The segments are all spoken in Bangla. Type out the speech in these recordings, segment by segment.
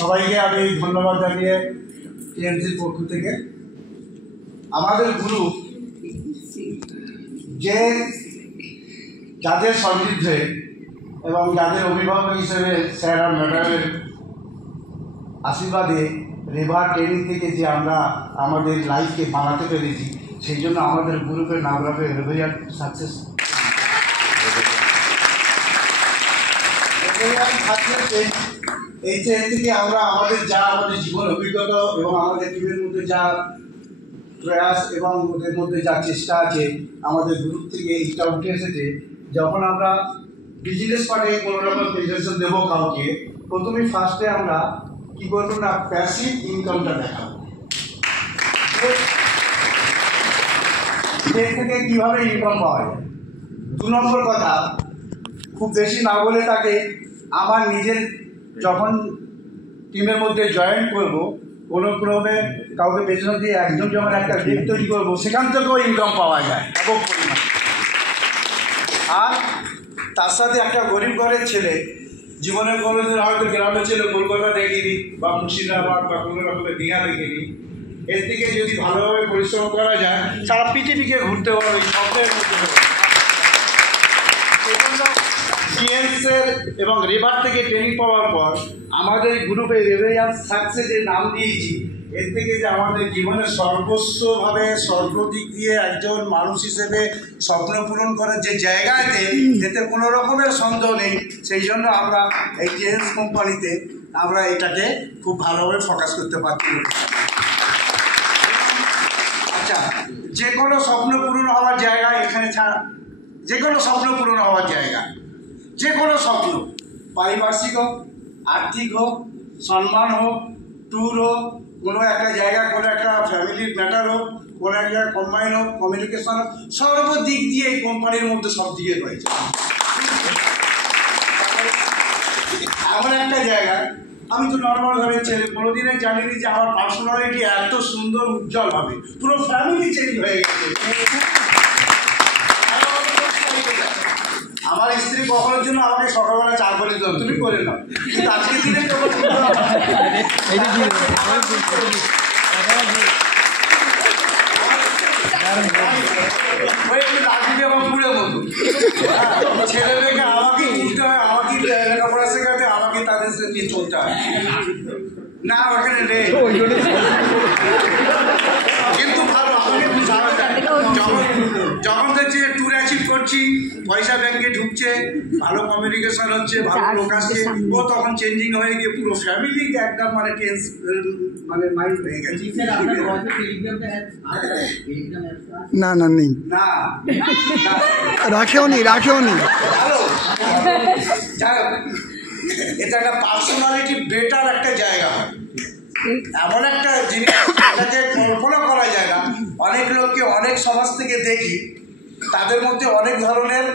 সবাইকে আমি ধন্যবাদ জানিয়ে টিএমসির পক্ষ থেকে আমাদের গ্রুপ যে যাদের সমৃদ্ধে এবং যাদের অভিভাবক হিসেবে স্যার আর ম্যাডামের আশীর্বাদে রেভার ট্রেনিং থেকে যে আমরা আমাদের লাইফকে বানাতে পেরেছি, সেই জন্য আমাদের গ্রুপের নাম রাখবে রেভার সাকসেস। এই ট্রেন থেকে আমরা আমাদের জীবন অভিজ্ঞতা এবং আমাদের টিমের মধ্যে যা প্রয়াস এবং ওদের মধ্যে যা চেষ্টা আছে, আমাদের গ্রুপ থেকে এইটা উঠে এসেছে। যখন আমরা বিজনেস পার্টে কোনো রকম প্রেজেন্টেশন দেবো কাউকে, প্রথমেই ফার্স্টে আমরা কি করবো না, প্যাসিভ ইনকামটা দেখাবো। এর থেকে কীভাবে ইনকাম পাওয়া যায়। 2 নম্বর কথা, খুব বেশি না বলে তাকে আমার নিজের যখন টিমের মধ্যে জয়েন করবো, কোনো ক্রমে কাউকে পেছন দিয়ে একজন যখন একটা লিগ তৈরি করবো, সেখান থেকেও ইনকাম পাওয়া যায় ব্যাপক পরিমাণে। আর তার সাথে একটা গরিব ঘরের ছেলে, জীবনের কোনোদিন হয়তো গ্রামের ছেলে কলকাতা দেখিনি বা মুর্শিদাবাদ বা কোনো রকমের দীঘা দেখিনি, এর থেকে যদি ভালোভাবে পরিশ্রম করা যায়, সারা পৃথিবীকে ঘুরতে পারবে স্বপ্নের মধ্যে। সেই জন্য টিএমসির এবং রেভার থেকে ট্রেনিং পাওয়ার পর আমাদের গ্রুপে রেভার সাকসেসের নাম দিয়েছি। এর থেকে যে আমাদের জীবনের সর্বস্বভাবে সর্বদিক দিয়ে একজন মানুষ হিসেবে স্বপ্ন পূরণ করার যে জায়গাতে, এতে কোনো রকমের সন্দেহ নেই। সেই জন্য আমরা এই টিএমসি কোম্পানিতে আমরা এটাকে খুব ভালোভাবে ফোকাস করতে পারছি। আচ্ছা, যে কোনো স্বপ্ন পূরণ হওয়ার জায়গা এখানে ছাড়া, যে কোনো স্বপ্ন পূরণ হওয়ার জায়গা, যে কোনো স্বপ্ন, পারিপার্শ্বিক হোক, আর্থিক হোক, সম্মান হোক, ট্যুর হোক, কোনো একটা জায়গা, কোনো একটা ফ্যামিলির ম্যাটার হোক, কোনো এক জায়গায় কম্বাইন হোক, কমিউনিকেশন হোক, সর্বদিক দিয়ে এই কোম্পানির মধ্যে সব দিকে রয়েছে। এমন একটা জায়গা, আমি তো নর্মালভাবে ছেলে, কোনোদিনে জানিনি যে আমার পার্সোনালিটি এত সুন্দর উজ্জ্বল হবে, পুরো ফ্যামিলি চেঞ্জ হয়ে গেছে। আমার স্ত্রী কখনোর জন্য আমাকে সকালবেলা চা করে দিত, তুমি করে নাও, কিন্তু আজকের দিনে যখন ছেলে মেয়েকে আমাকেই বুঝতে হয়, আমাকেই লেখাপড়া শেখাতে, আমাকে তাদের নিয়ে চলতে হয় না, ওখানে নেই। কিন্তু ভালো, আমাকে যখন দেখছি ট্যুর অ্যাচিভ করছি, পয়সা ব্যাংকে ঢুকছে, ভালো কমিউনিকেশন হচ্ছে, ভালো লোক আসছে, ও তখন চেঞ্জিং হয়ে গিয়ে পুরো ফ্যামিলিকে একদম মানে টেন্স মানে মাইন্ড হয়ে গেছে। না না নেই, না রাখেও নি ভালো। এটা একটা পার্সোনালিটি বেটার একটা জায়গা হয়, এমন একটা জিনিস এটাকে কল্পনা করা যায় না। অনেক লোককে অনেক সমাজ থেকে দেখি, তাদের মধ্যে অনেক ধরনের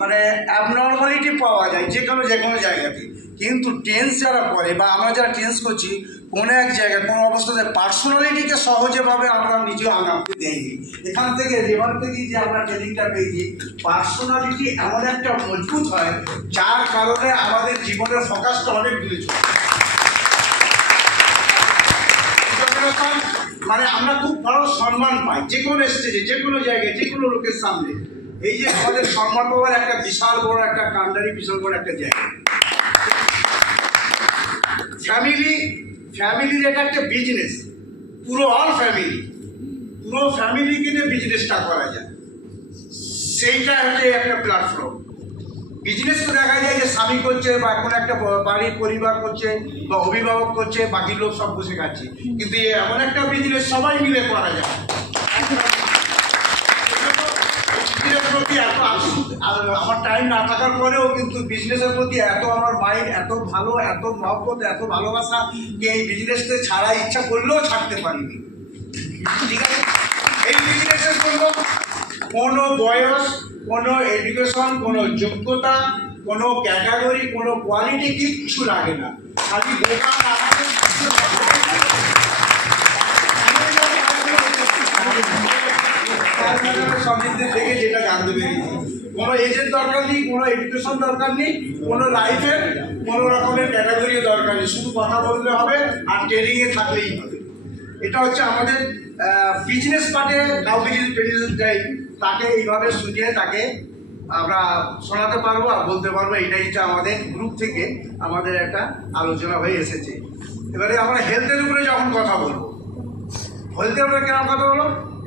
মানে অ্যাবনর্মালিটি পাওয়া যায় যে কোনো জায়গাতে, কিন্তু টেন্স যারা করে বা আমরা যারা টেন্স করছি, কোনো এক জায়গায় কোনো অবস্থাতে পার্সোনালিটিকে সহজেভাবে আমরা নিজেও আনাতে দেইনি। এখান থেকে রেভার থেকে যে আমরা ট্রেনিংটা পেয়েছি, পার্সোনালিটি এমন একটা মজবুত হয়, যার কারণে আমাদের জীবনের ফোকাসটা অনেক দূরে চলে। মানে আমরা খুব ভালো সম্মান পাই যে কোনো স্টেজে, যে কোনো জায়গায়, যে কোনো লোকের সামনে। এই যে আমাদের সম্মান পাওয়ার একটা বিশাল বড় একটা কান্ডারি, বিশাল বড় একটা জায়গা। ফ্যামিলির এটা একটা বিজনেস, পুরো ফ্যামিলিকে নিয়ে বিজনেসটা করা যায়, সেইটা হচ্ছে একটা প্ল্যাটফর্ম। বিজনেস তো দেখা যায় যে স্বামী করছে বা এখন একটা বাড়ির পরিবার করছে বা অভিভাবক করছে, বাকি লোক সব বসে খাচ্ছে, কিন্তু এমন একটা বিজনেস সবাই মিলে করা যায়। প্রতি এত আমার টাইম না থাকার পরেও কিন্তু বিজনেসের প্রতি এত আমার মাইন্ড, এত ভালো, এত মহব্বত, এত ভালোবাসা, এই বিজনেসটা ছাড়া ইচ্ছা করলেও ছাড়তে পারিনি। ঠিক আছে, এই বিজনেসের জন্য কোনো বয়স, কোনো এডুকেশন, কোনো যোগ্যতা, কোনো ক্যাটাগরি, কোনো কোয়ালিটি কিচ্ছু লাগে না, খালি সমৃদ্ধি থেকে যেটা জানতে পেরেছি কোনো এজের দরকার নেই, কোনো এডুকেশন দরকার নেই, কোনো লাইফের কোনো রকমের ক্যাটাগরিও দরকার নেই, শুধু কথা বললে হবে আর ট্রেনিংয়ে থাকলেই হবে। এটা হচ্ছে আমাদের বিজনেস পার্টে কাউকে যদি ট্রেনিং দেয় তাকে এইভাবে শুনিয়ে তাকে আমরা শোনাতে পারবো আর বলতে পারবো। এইটাই হচ্ছে আমাদের গ্রুপ থেকে আমাদের একটা আলোচনা হয়ে এসেছে। এবারে আমরা হেলথের উপরে যখন কথা বলবো, হেলথের উপরে কেন কথা বলো,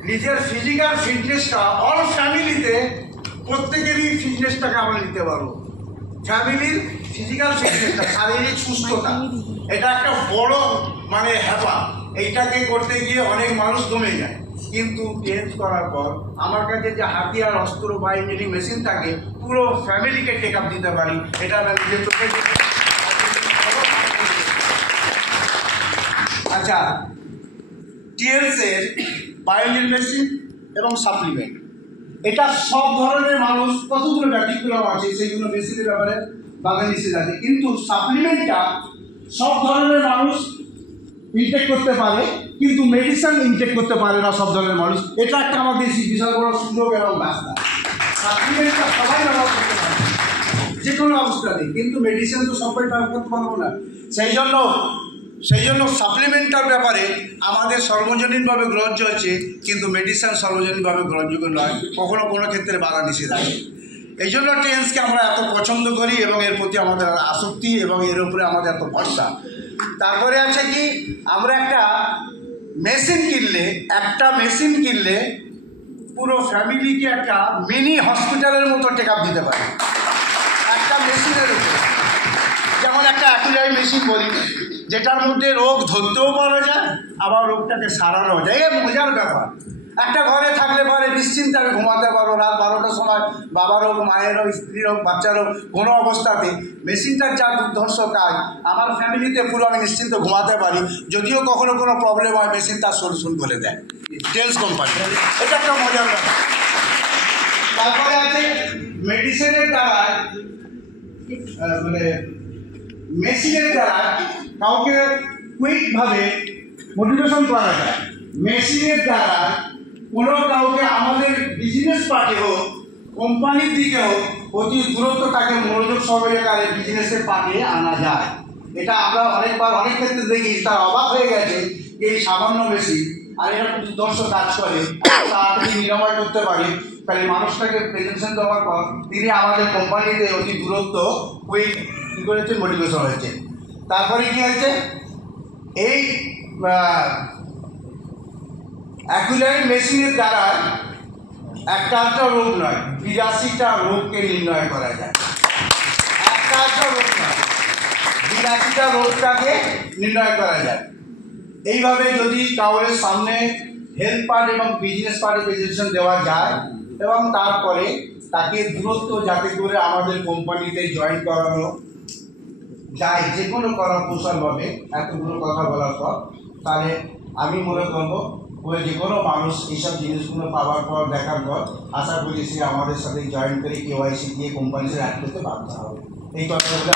নিজের ফিজিক্যাল ফিটনেসটা অল ফ্যামিলিতে প্রত্যেকেরই ফিটনেসটাকে আমরা নিতে পারবো। ফ্যামিলির ফিজিক্যাল ফিটনেসটা, শারীরিক সুস্থতা, এটা একটা বড় মানে হ্যাপা। এইটাকে করতে গিয়ে অনেক মানুষ দমে যায়, কিন্তু চেঞ্জ করার পর আমার কাছে যে হাতিয়ার, অস্ত্র বা ইঞ্জিনিয়ারিং মেশিন থাকে, পুরো ফ্যামিলিকে টেক আপ দিতে পারি। এটা আমি নিজের চোখে আচ্ছা, টিএলসের বায়োনিল মেশিন এবং সাপ্লিমেন্ট, এটা সব ধরনের মানুষ, কতগুলো ব্যতিক্রম আছে সেইগুলো মেশিনের ব্যাপারে বাগান নিষেধ আছে, কিন্তু সাপ্লিমেন্টটা সব ধরনের মানুষ ইনটেক করতে পারে, কিন্তু মেডিসিন ইনটেক করতে পারে না সব ধরনের মানুষ। এটা একটা আমাদের বিশাল বড় সুযোগ এবং রাস্তা। সাপ্লিমেন্টটা সবাই ব্যবহার করতে পারে যে কোনো অবস্থাতে, কিন্তু মেডিসিন তো সবাই ব্যবহার করতে পারবো না। সেই জন্য সাপ্লিমেন্টটার ব্যাপারে আমাদের সর্বজনীনভাবে গ্রহণযোগ্য হচ্ছে, কিন্তু মেডিসিন সর্বজনীনভাবে গ্রহণযোগ্য নয়, কখনো কোনো ক্ষেত্রে বাধা নিষেধ আছে। এই জন্য টেন্সকে আমরা এত পছন্দ করি এবং এর প্রতি আমাদের আসক্তি এবং এর উপরে আমাদের এত ভরসা। তারপরে আছে কি, আমরা একটা মেশিন কিনলে পুরো ফ্যামিলিকে একটা মিনি হসপিটালের মতো টেক আপ দিতে পারি একটা মেশিনের উপরে। যেমন একটা অ্যাকুলারি মেশিন বলি, যেটার মধ্যে রোগ ধরতেও পারা যায়, আবার রোগটাকে সারানো যায়। এ মজার ব্যাপার। একটা ঘরে থাকলে পরে নিশ্চিন্তে আমি ঘুমাতে পারো, রাত 12টার সময় বাবার হোক, মায়ের হোক, স্ত্রীর হোক, বাচ্চার হোক, কোনো অবস্থাতে মেশিনটার যা দুর্ধর্ষ কাজ, আমার ফ্যামিলিতে পুরো আমি নিশ্চিন্ত ঘুমাতে পারি। যদিও কখনো কোনো প্রবলেম হয়, মেশিন তার সলিউশন করে দেয় টেন্স কোম্পানি। এটা একটা মজার ব্যাপার। তারপরে আছে মেডিসিনের দ্বারা, মানে মেশিনের দ্বারা কাউকে কুইকভাবে মোটিভেশন করা যায়। মেশিনের দ্বারা কোনো কাউকে আমাদের বিজনেস পার্টি হোক, কোম্পানির দিকে হোক, অতি দ্রুত তাকে মনোযোগ সহকারে বিজনেসের পার্টি আনা যায়। এটা আমরা অনেকবার অনেক ক্ষেত্রে দেখি, তার অবাক হয়ে গেছে এই সামান্য মেশিন আর এটা খুব দুর্ধর্ষ কাজ করে, তাড়াতাড়ি নিরাময় করতে পারে। তাহলে মানুষটাকে প্রেজেন্টেশন দেওয়ার পর তিনি আমাদের কোম্পানিতে অতি দূরত্ব কুইক কী করেছে, মোটিভেশন হয়েছে। তারপরে কি হয়েছে, এই অ্যাকুলারি মেশিনের দ্বারা একটা রোগ নয়, 82টা রোগকে নির্ণয় করা যায়। একটা রোগ নয়, 82টা রোগটাকে নির্ণয় করা যায়। এইভাবে যদি কাউরের সামনে হেলথ পার্ট এবং বিজনেস পার্টে প্রেজেন্টেশন দেওয়া যায় এবং তারপরে তাকে দূরত্ব যাতে করে আমাদের কোম্পানিতে জয়েন করানো যায়, যে কোনো করা কৌশলভাবে এতগুলো কথা বলার পর, তাহলে আমি মনে করবো ওই যে কোনো মানুষ এইসব জিনিসগুলো পাওয়ার পর, দেখার পর আশা করি সে আমাদের সাথে জয়েন করে KYC দিয়ে কোম্পানিতে অ্যাড করতে বাধ্য হবে। এই কথাগুলো